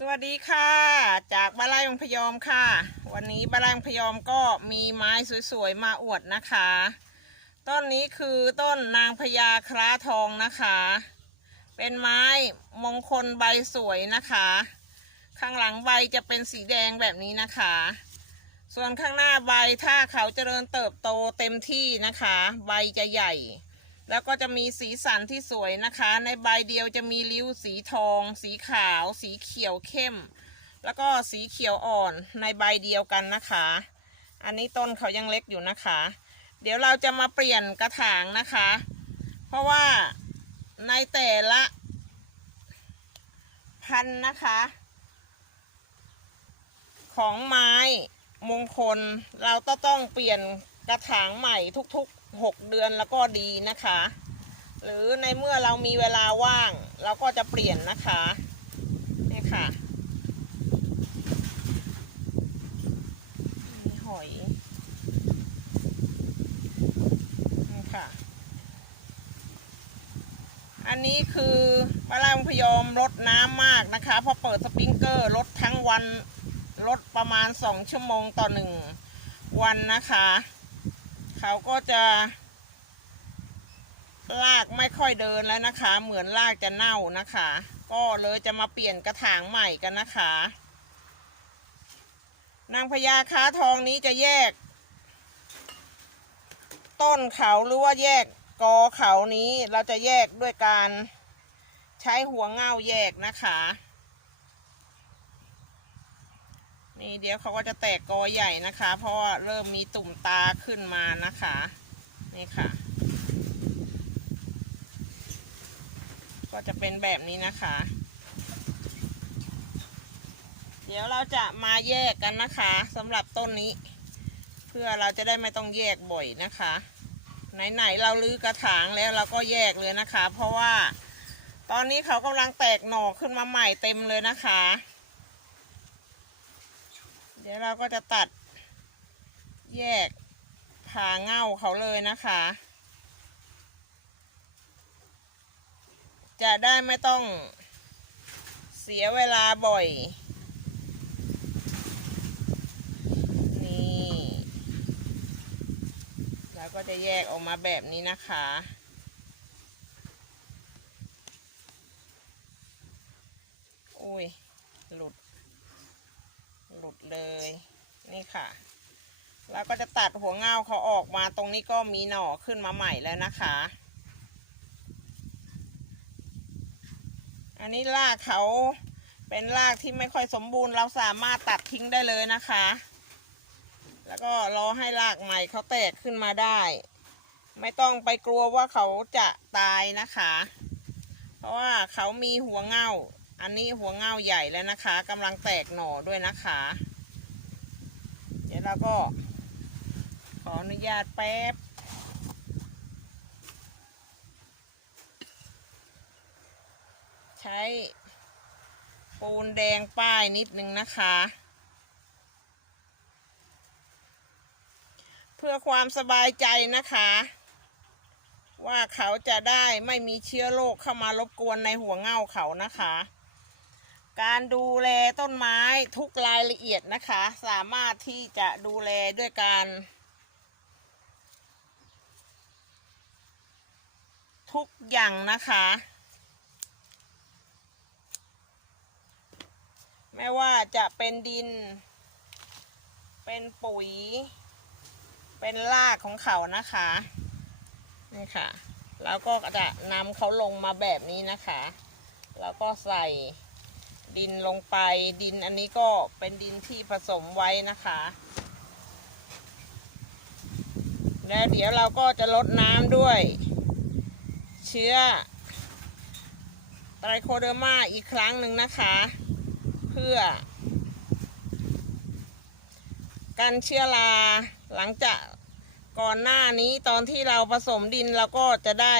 สวัสดีค่ะ จากบ้านไร่องพยอมค่ะ วันนี้บ้านไร่องพยอมก็มีไม้สวยๆมาอวดนะคะ ต้นนี้คือต้นนางพญาคล้าทองนะคะ เป็นไม้มงคลใบสวยนะคะ ข้างหลังใบจะเป็นสีแดงแบบนี้นะคะ ส่วนข้างหน้าใบถ้าเขาเจริญเติบโตเต็มที่นะคะ ใบจะใหญ่ แล้วก็จะมีสีสันที่สวยนะคะ ในใบเดียวจะมีริ้วสีทอง สีขาว สีเขียวเข้ม แล้วก็สีเขียวอ่อนในใบเดียวกันนะคะ อันนี้ต้นเขายังเล็กอยู่นะคะ เดี๋ยวเราจะมาเปลี่ยนกระถางนะคะ เพราะว่าในแต่ละพันนะคะ ของไม้มงคลเราต้องเปลี่ยนกระถางใหม่ทุกๆ 6 เดือนแล้วก็ดีนะคะ หรือในเมื่อเรามีเวลาว่าง เราก็จะเปลี่ยนนะคะนี่ค่ะมีหอยนี่ค่ะ อันนี้คือปลาล่างพยอมลดน้ำมากนะคะพอเปิดสปริงเกอร์ลดทั้งวันลดประมาณสองชั่วโมงต่อหนึ่งวันนะคะ เขาก็จะ ลากไม่ค่อยเดินแล้วนะคะ เหมือนลากจะเน่านะคะ ก็เลยจะมาเปลี่ยนกระถางใหม่กันนะคะ นางพญาค้าทองนี้จะแยก ต้นเขาหรือว่าแยกกอเขานี้เราจะแยกด้วยการใช้หัวเง่าแยกนะคะ นี่เดี๋ยวเขาก็จะแตกกอใหญ่นะคะ เพราะว่าเริ่มมีตุ่มตาขึ้นมานะคะ นี่ค่ะ ก็จะเป็นแบบนี้นะคะ เดี๋ยวเราจะมาแยกกันนะคะสำหรับต้นนี้ เพื่อเราจะได้ไม่ต้องแยกบ่อยนะคะ ไหนๆเราลื้อกระถางแล้วเราก็แยกเลยนะคะ เพราะว่าตอนนี้เขากำลังแตกหน่อขึ้นมาใหม่เต็มเลยนะคะ เดี๋ยวเราก็จะตัดแยกผ่าเง่าเขาเลยนะคะ จะได้ไม่ต้องเสียเวลาบ่อยนี่แล้วก็จะแยกออกมาแบบนี้นะคะอุ้ยหลุด ลุดเลย นี่ค่ะ แล้วก็จะตัดหัวเงาเขาออกมาตรงนี้ก็มีหน่อขึ้นมาใหม่แล้วนะคะ อันนี้รากเขาเป็นรากที่ไม่ค่อยสมบูรณ์เราสามารถตัดทิ้งได้เลยนะคะ แล้วก็รอให้รากใหม่เขาแตกขึ้นมาได้ ไม่ต้องไปกลัวว่าเขาจะตายนะคะ เพราะว่าเขามีหัวเงา อันนี้หัวเงาใหญ่แล้วนะคะกำลังแตกหน่อด้วยนะคะ เดี๋ยวเราก็ ขออนุญาตแป๊บใช้ปูนแดงป้ายนิดนึงนะคะ เพื่อความสบายใจนะคะ ว่าเขาจะได้ไม่มีเชื้อโรคเข้ามารบกวนในหัวเง่าเขานะคะ การดูแลต้นไม้ทุกรายละเอียดนะคะ สามารถที่จะดูแลด้วยการ ทุกอย่างนะคะ ไม่ว่าจะเป็นดิน เป็นปุ๋ย เป็นรากของเขานะคะนี่ค่ะ แล้วก็จะนำเขาลงมาแบบนี้นะคะ แล้วก็ใส่ ดินลงไปดินอันนี้ก็เป็นดินที่ผสมไว้นะคะ แล้วเดี๋ยวเราก็จะลดน้ำด้วย เชื้อไตรโคเดอร์มาอีกครั้งหนึ่งนะคะ เพื่อ กันเชื้อราหลังจากก่อนหน้านี้ตอนที่เราผสมดินเราก็จะได้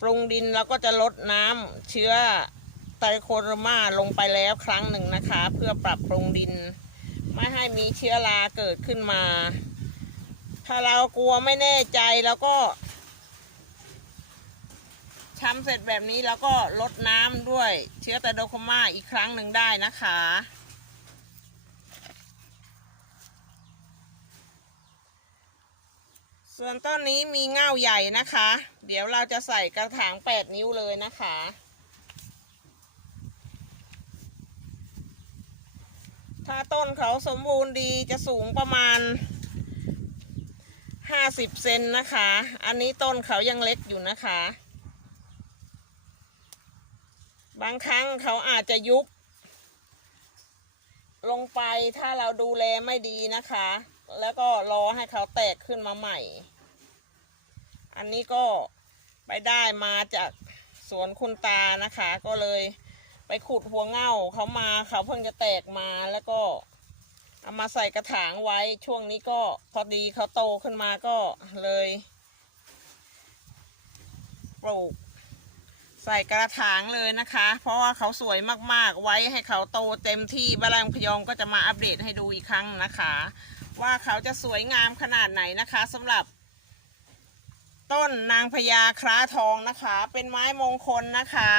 ปรุงดินเราก็จะลดน้ำเชื้อ ไตรโครมาลงไปแล้วครั้งหนึ่งนะคะ เพื่อปรับปรุงดิน ไม่ให้มีเชื้อราเกิดขึ้นมา ถ้าเรากลัวไม่แน่ใจแล้วก็ทำเสร็จแบบนี้แล้วก็ลดน้ำด้วยเชื้อไตโดโคมาอีกครั้งหนึ่งได้นะคะ ส่วนต้นนี้มีเง่าใหญ่นะคะ เดี๋ยวเราจะใส่กระถาง 8 นิ้วเลยนะคะ ถ้าต้นเขาสมบูรณ์ดีจะสูงประมาณ50เซนนะคะ อันนี้ต้นเขายังเล็กอยู่นะคะ บางครั้งเขาอาจจะยุบ ลงไปถ้าเราดูแลไม่ดีนะคะ แล้วก็รอให้เขาแตกขึ้นมาใหม่ อันนี้ก็ไปได้มาจากสวนคุณตานะคะ ก็เลย ไปขุดหัวเง่าเขามาเขาเพิ่งจะแตกมาแล้วก็ เอามาใส่กระถางไว้ช่วงนี้ก็พอดีเขาโตขึ้นมาก็เลยปลูกใส่กระถางเลยนะคะ เพราะว่าเขาสวยมากๆ ไว้ให้เขาโตเต็มที่บาลังพยองก็จะมาอัปเดตให้ดูอีกครั้งนะคะ ว่าเขาจะสวยงามขนาดไหนนะคะสำหรับ ต้นนางพญาคร้าทองนะคะ เป็นไม้มงคลนะคะ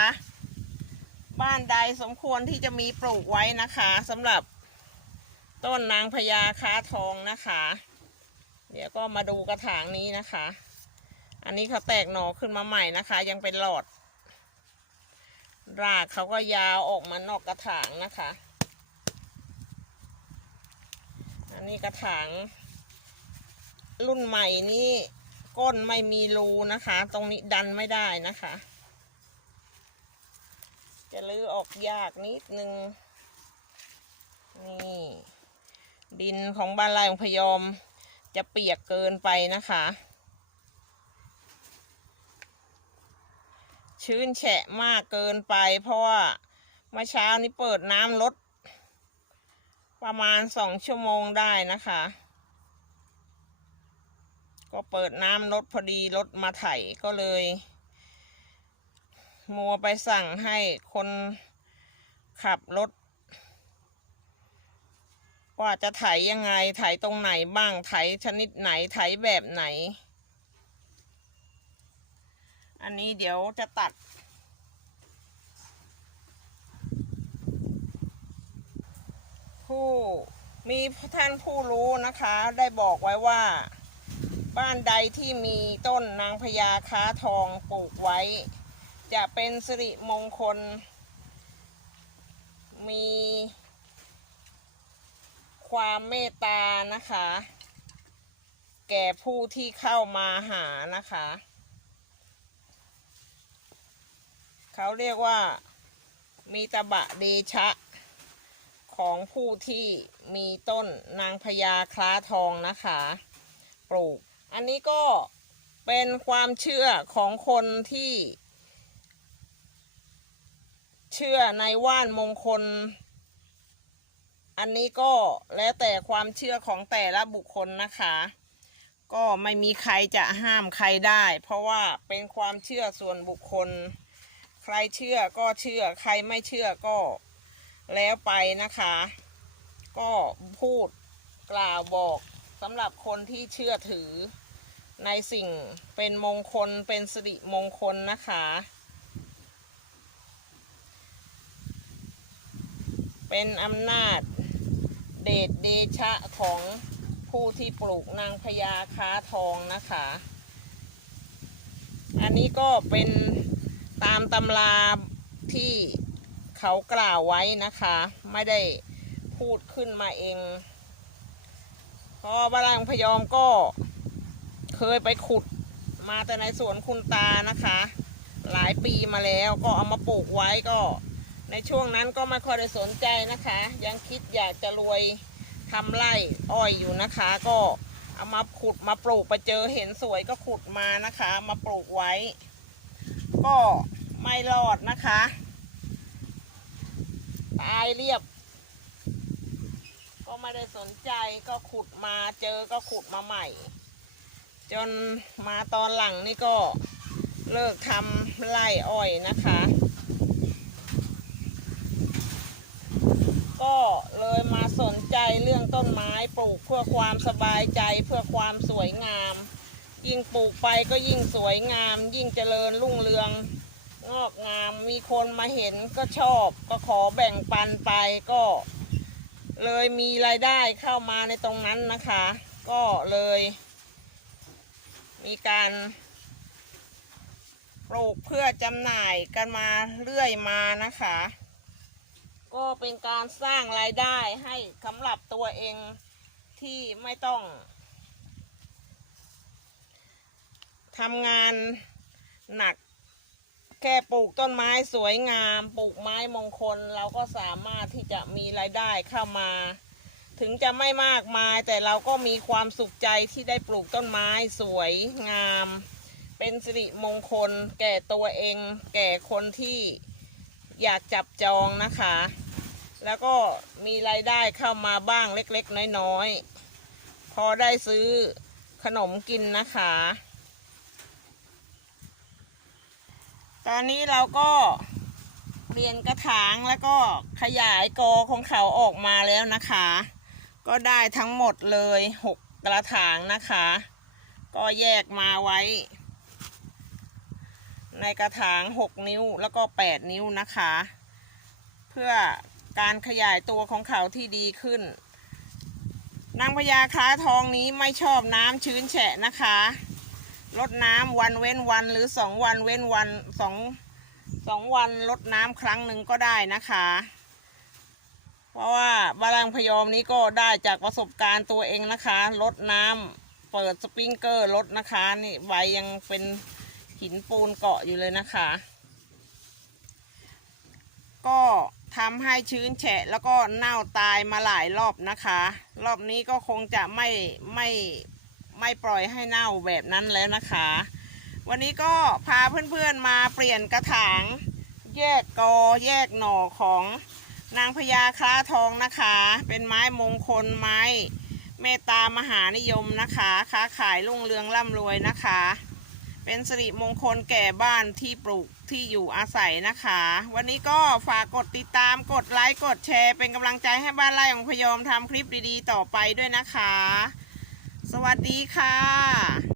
บ้านใดสมควรที่จะมีปลูกไว้นะคะสำหรับต้นนางพญาค้าทองนะคะ เดี๋ยวก็มาดูกระถางนี้นะคะ อันนี้เขาแตกหน่อขึ้นมาใหม่นะคะ ยังเป็นหลอด รากเขาก็ยาวออกมานอกกระถางนะคะ อันนี้กระถางรุ่นใหม่นี้ก้นไม่มีรูนะคะ ตรงนี้ดันไม่ได้นะคะ จะลื้อออกยากนิดนึง นี่ ดินของบ้านไร่ของพยอม จะเปียกเกินไปนะคะ ชื้นแฉะมากเกินไป เพราะว่าเมื่อเช้านี้เปิดน้ำลด ประมาณสองชั่วโมงได้นะคะ ก็เปิดน้ำลดพอดีรถมาไถก็เลย มัวไปสั่งให้คนขับรถ ว่าจะไถยังไงไถตรงไหนบ้างไถชนิดไหนไถแบบไหน อันนี้เดี๋ยวจะตัด ผู้มีท่านผู้รู้นะคะได้บอกไว้ว่าบ้านใดที่มีต้นนางพญาค้าทองปลูกไว้ จะเป็นสิริมงคล มีความเมตตานะคะ แก่ผู้ที่เข้ามาหานะคะ เขาเรียกว่ามีตบะเดชะ ของผู้ที่มีต้นนางพญาคล้าทองนะคะ ปลูก อันนี้ก็เป็นความเชื่อของคนที่ เชื่อในว่านมงคล อันนี้ก็แล้วแต่ความเชื่อของแต่ละบุคคลนะคะ ก็ไม่มีใครจะห้ามใครได้ เพราะว่าเป็นความเชื่อส่วนบุคคล ใครเชื่อก็เชื่อใครไม่เชื่อก็แล้วไปนะคะ ก็พูดกล่าวบอกสำหรับคนที่เชื่อถือในสิ่งเป็นมงคลเป็นสิริมงคลนะคะ เป็นอำนาจเดชเดชะของผู้ที่ปลูกนางพญาค้าทองนะคะ อันนี้ก็เป็นตามตำราที่เขากล่าวไว้นะคะ ไม่ได้พูดขึ้นมาเองเพราะบาลังพยอมก็เคยไปขุดมาแต่ในสวนคุณตานะคะ หลายปีมาแล้วก็เอามาปลูกไว้ก็ ในช่วงนั้นก็ไม่ค่อยได้สนใจนะคะ ยังคิดอยากจะรวยทำไร่อ้อยอยู่นะคะ ก็เอามาขุดมาปลูกไปเจอเห็นสวยก็ขุดมานะคะ มาปลูกไว้ ก็ไม่รอดนะคะตายเรียบ ก็ไม่ได้สนใจก็ขุดมาเจอก็ขุดมาใหม่ จนมาตอนหลังนี่ก็เลิกทำไร่อ้อยนะคะ ก็เลยมาสน ใจเรื่องต้นไม้ปลูกเพื่อความสบายใจเพื่อความสวยงาม ยิ่งปลูกไปก็ยิ่งสวยงาม ยิ่งเจริญรุ่งเรืองงอกงามมีคนมาเห็นก็ชอบ ก็ขอแบ่งปันไปก็ เลยมีรายได้เข้ามาในตรงนั้นนะคะ ก็เลย มีการปลูกเพื่อจำหน่ายกันมาเรื่อยมานะคะ ก็เป็นการสร้างรายได้ให้สำหรับตัวเองที่ไม่ต้องทำงานหนัก แค่ปลูกต้นไม้สวยงาม ปลูกไม้มงคล เราก็สามารถที่จะมีรายได้เข้ามา ถึงจะไม่มากมายแต่เราก็มีความสุขใจที่ได้ปลูกต้นไม้สวยงาม เป็นสิริมงคล แก่ตัวเอง แก่คนที่อยากจับจองนะคะ แล้วก็มีรายได้เข้ามาบ้างเล็กๆ น้อยๆ พอได้ซื้อขนมกินนะคะ ตอนนี้เราก็เปลี่ยนกระถางแล้วก็ขยายกอของเขาออกมาแล้วนะคะ ก็ได้ทั้งหมดเลยหกกระถางนะคะ ก็แยกมาไว้ ในกระถางหกนิ้วแล้วก็แปดนิ้วนะคะ เพื่อ การขยายตัวของเขาที่ดีขึ้น นางพญาคล้าทองนี้ไม่ชอบน้ำชื้นแฉะนะคะลดน้ำวันเว้นวันหรือสองวันเว้นวันสองสองวันลดน้ำครั้งหนึ่งก็ได้นะคะ เพราะว่าบาลังพยอมนี้ก็ได้จากประสบการณ์ตัวเองนะคะลดน้ำเปิดสปริงเกอร์ลดนะคะนี่ใบยังเป็นหินปูนเกาะอยู่เลยนะคะ ก็ ทำให้ชื้นแฉะแล้วก็เน่าตายมาหลายรอบนะคะ รอบนี้ก็คงจะไม่ไม่ไม่ปล่อยให้เน่าแบบนั้นแล้วนะคะ วันนี้ก็พาเพื่อนๆมาเปลี่ยนกระถางแยกกอแยกหน่อของนางพญาคล้าทองนะคะ เป็นไม้มงคลไม้เมตตามหานิยมนะคะ ค้าขายรุ่งเรืองร่ำรวยนะคะ เป็นสิริมงคลแก่บ้านที่ปลูกที่อยู่อาศัยนะคะ วันนี้ก็ฝากกดติดตามกดไลค์กดแชร์เป็นกำลังใจให้บ้านไร่ของพยอมทำคลิปดีๆ ต่อไปด้วยนะคะ สวัสดีค่ะ